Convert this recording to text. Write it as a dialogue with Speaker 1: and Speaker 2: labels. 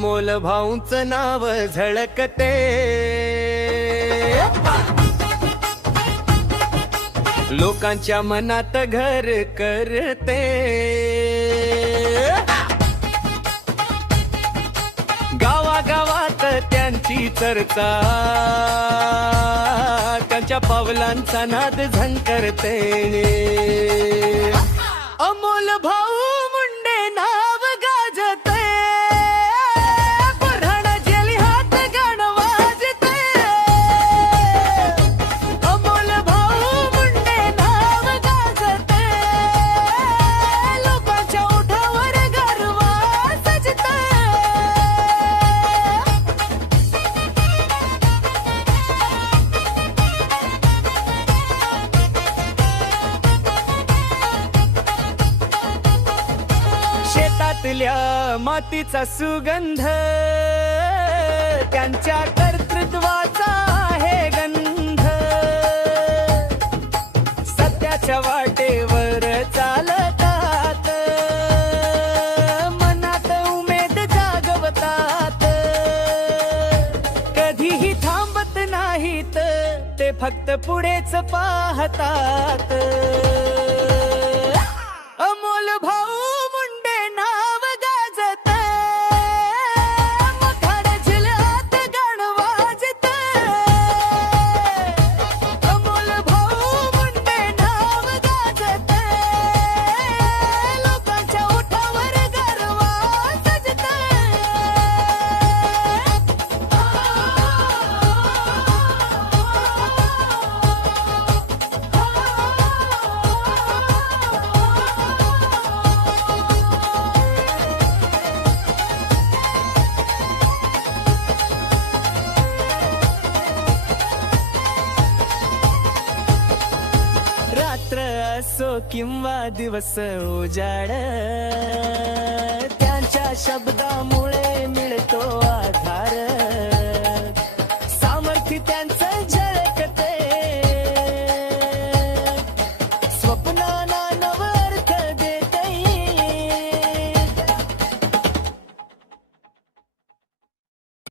Speaker 1: अमोल भाऊंच नाव झळकते. लोकांच्या मनात घर करते. गावागावात त्यांची चर्चा त्यांच्या पावलांचा नाद झंकरते अमोल भाऊ शेतातल्या मातीचा सुगंध. त्यांच्या कर्तृत्वाचा आहे गंध. सत्याच्या वाटेवर चालतात मनात उमेद जागवतात. कधीही थांबत नाहीत ते फक्त पुढेच पाहतात. असो किंवा दिवस उजाड. त्यांच्या शब्दामुळे मिळतो